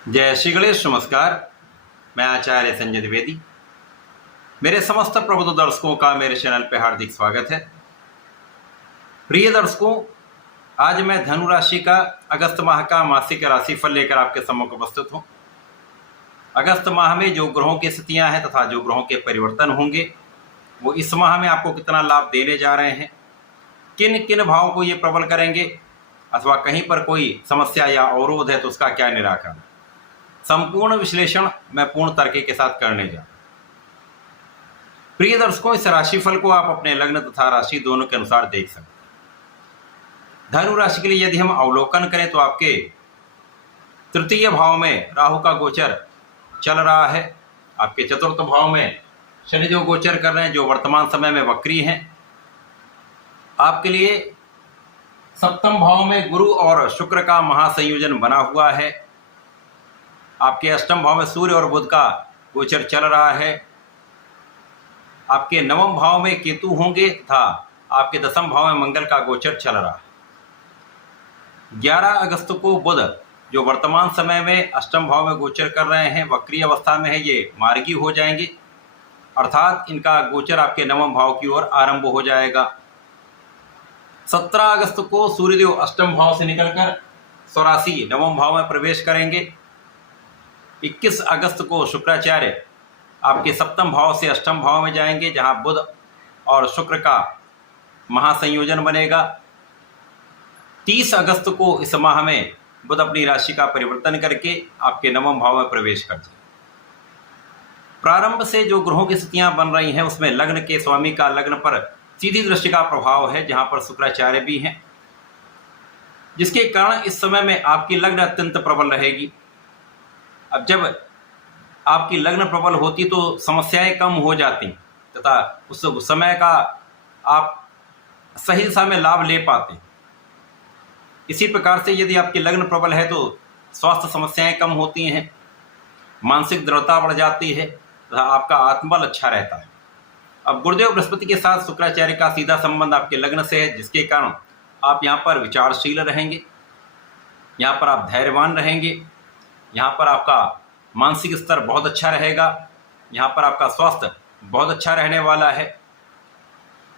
जय श्री गणेश। नमस्कार। मैं आचार्य संजय द्विवेदी। मेरे समस्त प्रबुद्ध दर्शकों का मेरे चैनल पर हार्दिक स्वागत है। प्रिय दर्शकों, आज मैं धनु राशि का अगस्त माह का मासिक राशिफल लेकर आपके सम्मुख उपस्थित हूँ। अगस्त माह में जो ग्रहों की स्थितियाँ हैं तथा जो ग्रहों के परिवर्तन होंगे वो इस माह में आपको कितना लाभ देने जा रहे हैं, किन किन भावों को ये प्रबल करेंगे, अथवा कहीं पर कोई समस्या या अवरोध है तो उसका क्या निराकरण, संपूर्ण विश्लेषण मैं पूर्ण तर्क के साथ करने जा रहा हूं। प्रिय दर्शकों, इस राशिफल को आप अपने लग्न तथा राशि दोनों के अनुसार देख सकते हैं। धनु राशि के लिए यदि हम अवलोकन करें तो आपके तृतीय भाव में राहु का गोचर चल रहा है। आपके चतुर्थ भाव में शनि जो गोचर कर रहे हैं, जो वर्तमान समय में वक्री हैं। आपके लिए सप्तम भाव में गुरु और शुक्र का महासंयोजन बना हुआ है। आपके अष्टम भाव में सूर्य और बुध का गोचर चल रहा है। आपके नवम भाव में केतु होंगे तथा आपके दसम भाव में मंगल का गोचर चल रहा है। 11 अगस्त को बुध जो वर्तमान समय में अष्टम भाव में गोचर कर रहे हैं, वक्री अवस्था में है, ये मार्गी हो जाएंगे, अर्थात इनका गोचर आपके नवम भाव की ओर आरंभ हो जाएगा। 17 अगस्त को सूर्यदेव अष्टम भाव से निकलकर स्वराशि नवम भाव में प्रवेश करेंगे। 21 अगस्त को शुक्राचार्य आपके सप्तम भाव से अष्टम भाव में जाएंगे, जहां बुध और शुक्र का महासंयोजन बनेगा। 30 अगस्त को इस माह में बुध अपनी राशि का परिवर्तन करके आपके नवम भाव में प्रवेश कर जाए। प्रारंभ से जो ग्रहों की स्थितियां बन रही हैं उसमें लग्न के स्वामी का लग्न पर सीधी दृष्टि का प्रभाव है, जहां पर शुक्राचार्य भी हैं, जिसके कारण इस समय में आपकी लग्न अत्यंत प्रबल रहेगी। अब जब आपकी लग्न प्रबल होती तो समस्याएं कम हो जाती तथा उस समय का आप सही दिशा में लाभ ले पाते। इसी प्रकार से यदि आपकी लग्न प्रबल है तो स्वास्थ्य समस्याएं कम होती हैं, मानसिक दृढ़ता बढ़ जाती है तथा आपका आत्मबल अच्छा रहता है। अब गुरुदेव बृहस्पति के साथ शुक्राचार्य का सीधा संबंध आपके लग्न से है, जिसके कारण आप यहाँ पर विचारशील रहेंगे, यहाँ पर आप धैर्यवान रहेंगे, यहाँ पर आपका मानसिक स्तर बहुत अच्छा रहेगा, यहाँ पर आपका स्वास्थ्य बहुत अच्छा रहने वाला है।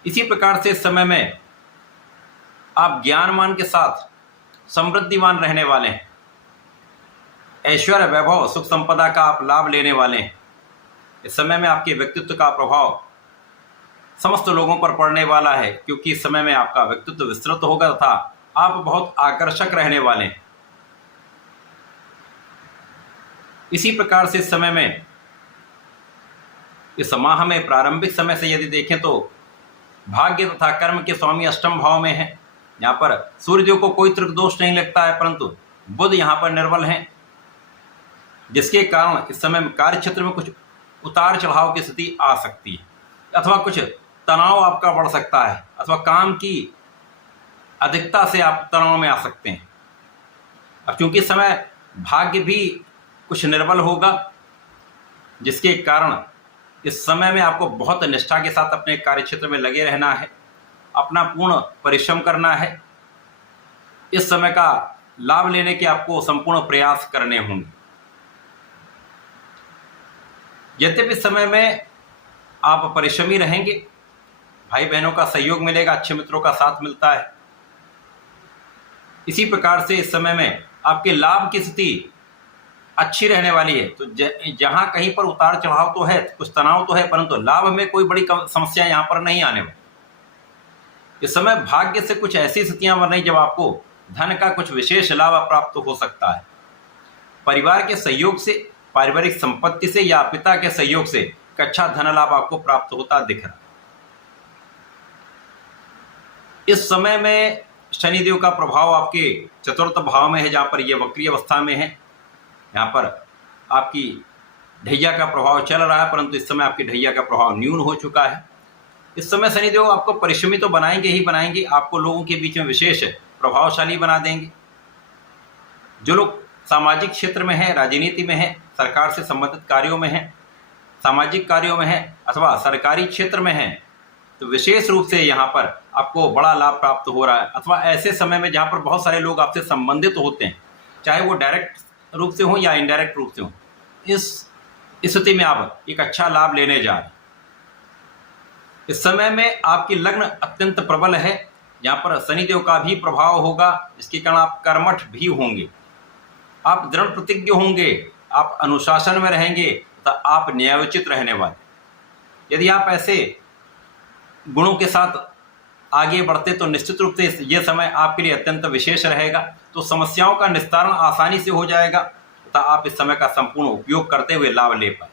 इसी प्रकार से इस समय में आप ज्ञानमान के साथ समृद्धिवान रहने वाले हैं। ऐश्वर्य, वैभव, सुख संपदा का आप लाभ लेने वाले हैं। इस समय में आपके व्यक्तित्व का प्रभाव समस्त लोगों पर पड़ने वाला है, क्योंकि इस समय में आपका व्यक्तित्व विस्तृत होगा तथा आप बहुत आकर्षक रहने वाले हैं। इसी प्रकार से इस समय में, इस माह में प्रारंभिक समय से यदि देखें तो भाग्य तथा कर्म के स्वामी अष्टम भाव में है। यहाँ पर सूर्यदेव को कोई त्रिक दोष नहीं लगता है, परंतु बुध यहाँ पर निर्बल हैं, जिसके कारण इस समय कार्य क्षेत्र में कुछ उतार चढ़ाव की स्थिति आ सकती है, अथवा कुछ तनाव आपका बढ़ सकता है, अथवा काम की अधिकता से आप तनाव में आ सकते हैं। अब चूंकि इस समय भाग्य भी कुछ निर्बल होगा, जिसके कारण इस समय में आपको बहुत निष्ठा के साथ अपने कार्य क्षेत्र में लगे रहना है, अपना पूर्ण परिश्रम करना है। इस समय का लाभ लेने के आपको संपूर्ण प्रयास करने होंगे। यद्यपि समय में आप परिश्रमी रहेंगे, भाई बहनों का सहयोग मिलेगा, अच्छे मित्रों का साथ मिलता है। इसी प्रकार से इस समय में आपके लाभ की स्थिति अच्छी रहने वाली है। तो जहां कहीं पर उतार चढ़ाव तो है, कुछ तनाव तो है, परंतु लाभ में कोई बड़ी समस्या यहां पर नहीं आने वाली। इस समय भाग्य से कुछ ऐसी स्थितियां बन रही जब आपको धन का कुछ विशेष लाभ प्राप्त हो सकता है। परिवार के सहयोग से, पारिवारिक संपत्ति से या पिता के सहयोग से एक अच्छा धन लाभ आपको प्राप्त होता दिख रहा है। इस समय में शनिदेव का प्रभाव आपके चतुर्थ भाव में है, जहां पर यह वक्री अवस्था में है। यहाँ पर आपकी ढैया का प्रभाव चल रहा है, परंतु इस समय आपकी ढैया का प्रभाव न्यून हो चुका है। इस समय शनिदेव आपको परिश्रमी तो बनाएंगे ही बनाएंगे, आपको लोगों के बीच में विशेष प्रभावशाली बना देंगे। जो लोग सामाजिक क्षेत्र में हैं, राजनीति में हैं, सरकार से संबंधित कार्यों में हैं, सामाजिक कार्यों में हैं, अथवा सरकारी क्षेत्र में हैं, तो विशेष रूप से यहाँ पर आपको बड़ा लाभ प्राप्त हो रहा है। अथवा ऐसे समय में जहाँ पर बहुत सारे लोग आपसे संबंधित होते हैं, चाहे वो डायरेक्ट रूप से हो या इनडायरेक्ट रूप से हो, इस स्थिति में आप एक अच्छा लाभ लेने जा रहे हैं। इस समय में आपकी लग्न अत्यंत प्रबल है, यहाँ पर शनिदेव का भी प्रभाव होगा, जिसके कारण आप कर्मठ भी होंगे, आप दृढ़ प्रतिज्ञ होंगे, आप अनुशासन में रहेंगे तथा आप न्यायोचित रहने वाले। यदि आप ऐसे गुणों के साथ आगे बढ़ते तो निश्चित रूप से यह समय आपके लिए अत्यंत विशेष रहेगा। तो समस्याओं का निस्तारण आसानी से हो जाएगा तथा आप इस समय का संपूर्ण उपयोग करते हुए लाभ ले पाए।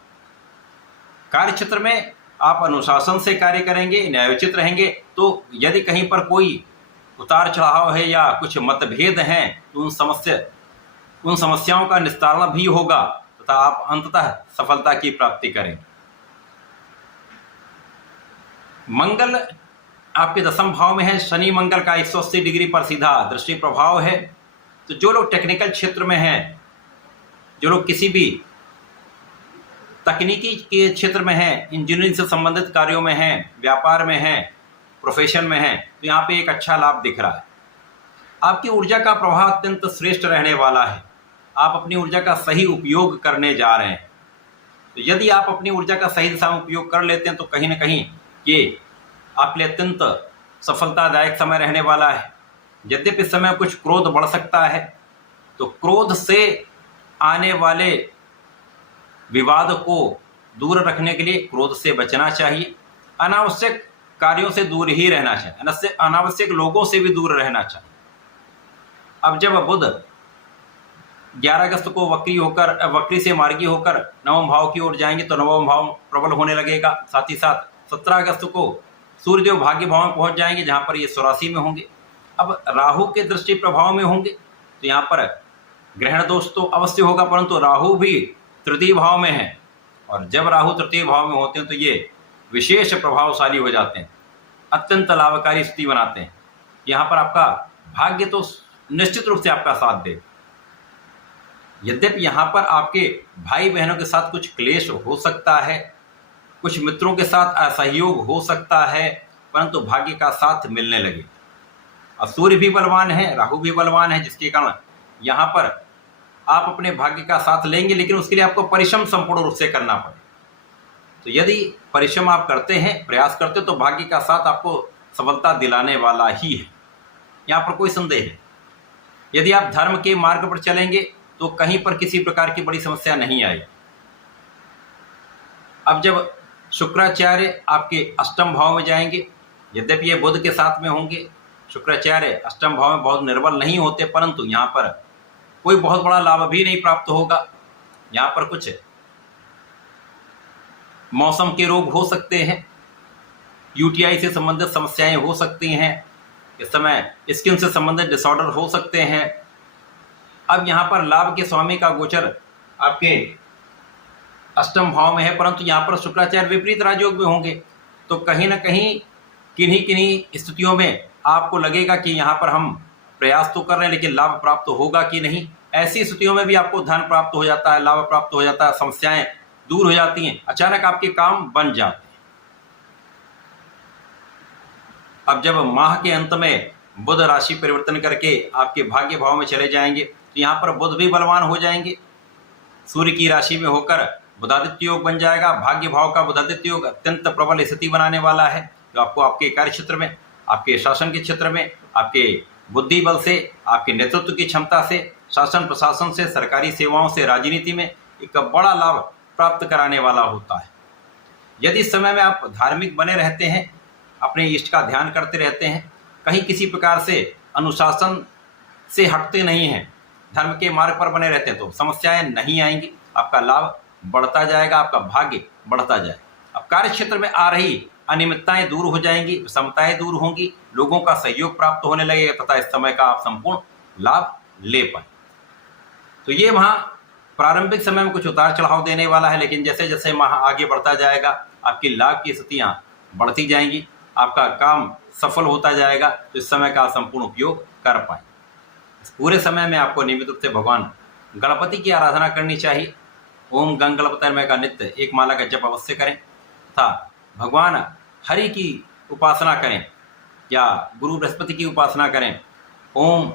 कार्य क्षेत्र में आप अनुशासन से कार्य करेंगे, न्यायोचित रहेंगे। तो यदि कहीं पर कोई उतार चढ़ाव है या कुछ मतभेद हैं तो उन समस्याओं का निस्तारण भी होगा तथा आप अंततः सफलता की प्राप्ति करेंगे। मंगल आपके 10वें भाव में है। शनि मंगल का 180 डिग्री पर सीधा दृष्टि प्रभाव है। तो जो लोग टेक्निकल क्षेत्र में हैं, जो लोग किसी भी तकनीकी के क्षेत्र में हैं, इंजीनियरिंग से संबंधित कार्यों में हैं, व्यापार में हैं, प्रोफेशन में हैं, तो यहाँ पे एक अच्छा लाभ दिख रहा है। आपकी ऊर्जा का प्रभाव अत्यंत श्रेष्ठ रहने वाला है। आप अपनी ऊर्जा का सही उपयोग करने जा रहे हैं। तो यदि आप अपनी ऊर्जा का सही दिशा में उपयोग कर लेते हैं तो कहीं ना कहीं ये आपके लिए अत्यंत सफलतादायक समय रहने वाला है। यद्यपि इस समय कुछ क्रोध बढ़ सकता है, तो क्रोध से आने वाले विवाद को दूर रखने के लिए क्रोध से बचना चाहिए। अनावश्यक कार्यों से दूर ही रहना चाहिए, अनावश्यक लोगों से भी दूर रहना चाहिए। अब जब बुध 11 अगस्त को वक्री से मार्गी होकर 9वें भाव की ओर जाएंगे तो 9वां भाव प्रबल होने लगेगा। साथ ही साथ 17 अगस्त को सूर्यदेव भाग्य भाव में पहुंच जाएंगे, जहां पर ये 84 में होंगे। अब राहु के दृष्टि प्रभाव में होंगे तो यहाँ पर ग्रहण दोष तो अवश्य होगा, परंतु राहु भी तृतीय भाव में है, और जब राहु तृतीय भाव में होते हैं तो ये विशेष प्रभावशाली हो जाते हैं, अत्यंत लाभकारी स्थिति बनाते हैं। यहाँ पर आपका भाग्य तो निश्चित रूप से आपका साथ दे। यद्यपि यहाँ पर आपके भाई बहनों के साथ कुछ क्लेश हो सकता है, कुछ मित्रों के साथ असहयोग हो सकता है, परंतु भाग्य का साथ मिलने लगे। और सूर्य भी बलवान है, राहु भी बलवान है, जिसके कारण यहाँ पर आप अपने भाग्य का साथ लेंगे, लेकिन उसके लिए आपको परिश्रम संपूर्ण रूप से करना पड़े। तो यदि परिश्रम आप करते हैं, प्रयास करते, तो भाग्य का साथ आपको सफलता दिलाने वाला ही है, यहाँ पर कोई संदेह है। यदि आप धर्म के मार्ग पर चलेंगे तो कहीं पर किसी प्रकार की बड़ी समस्या नहीं आएगी। अब जब शुक्राचार्य आपके 8वें भाव में जाएंगे, यद्यपि ये बुध के साथ में होंगे, शुक्राचार्य 8वें भाव में बहुत निर्बल नहीं होते, परंतु यहाँ पर कोई बहुत बड़ा लाभ भी नहीं प्राप्त होगा। यहाँ पर कुछ मौसम के रोग हो सकते हैं, यूटीआई से संबंधित समस्याएं हो सकती हैं, इस समय स्किन से संबंधित डिसऑर्डर हो सकते हैं। अब यहाँ पर लाभ के स्वामी का गोचर आपके 8वें भाव में है, परंतु यहाँ पर शुक्राचार्य विपरीत राजयोग में होंगे, तो कहीं ना कहीं किन्हीं स्थितियों में आपको लगेगा कि यहाँ पर हम प्रयास तो कर रहे हैं लेकिन लाभ प्राप्त होगा कि नहीं। ऐसी स्थितियों में भी आपको धन प्राप्त हो जाता है, लाभ प्राप्त हो जाता है, समस्याएं दूर हो जाती हैं, अचानक आपके काम बन जाते हैं। अब जब माह के अंत में बुध राशि परिवर्तन करके आपके भाग्य भाव में चले जाएंगे तो यहाँ पर बुध भी बलवान हो जाएंगे। सूर्य की राशि में होकर बुधादित्य योग बन जाएगा। भाग्य भाव का बुधादित्य योग अत्यंत प्रबल स्थिति बनाने वाला है, जो आपको आपके कार्य क्षेत्र में, आपके शासन के क्षेत्र में, आपके बुद्धि बल से, आपके नेतृत्व की क्षमता से, शासन प्रशासन से, सरकारी सेवाओं से, राजनीति में एक बड़ा लाभ प्राप्त कराने वाला होता है। यदि इस समय में आप धार्मिक बने रहते हैं, अपने इष्ट का ध्यान करते रहते हैं, कहीं किसी प्रकार से अनुशासन से हटते नहीं हैं, धर्म के मार्ग पर बने रहते हैं, तो समस्याएं नहीं आएंगी, आपका लाभ बढ़ता जाएगा, आपका भाग्य बढ़ता जाएगा। अब कार्य क्षेत्र में आ रही अनियमितताएं दूर हो जाएंगी, विषमताएं दूर होंगी, लोगों का सहयोग प्राप्त होने लगेगा तथा इस समय का आप संपूर्ण लाभ ले पाए। तो ये वहाँ प्रारंभिक समय में कुछ उतार चढ़ाव देने वाला है, लेकिन जैसे जैसे माह आगे बढ़ता जाएगा आपकी लाभ की स्थितियाँ बढ़ती जाएंगी, आपका काम सफल होता जाएगा, तो इस समय का संपूर्ण उपयोग कर पाए। इस पूरे समय में आपको नियमित रूप से भगवान गणपति की आराधना करनी चाहिए। ओम गंग गणपतिर्मय का नित्य एक माला का जप अवश्य करें तथा भगवान हरि की उपासना करें या गुरु बृहस्पति की उपासना करें। ओम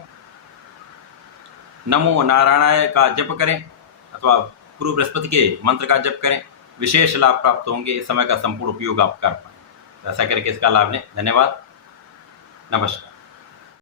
नमो नारायणाय का जप करें अथवा पूर्व बृहस्पति के मंत्र का जप करें, विशेष लाभ प्राप्त होंगे। इस समय का संपूर्ण उपयोग आप कर पाएँ। ऐसा करके इसका लाभ लें। धन्यवाद, नमस्कार।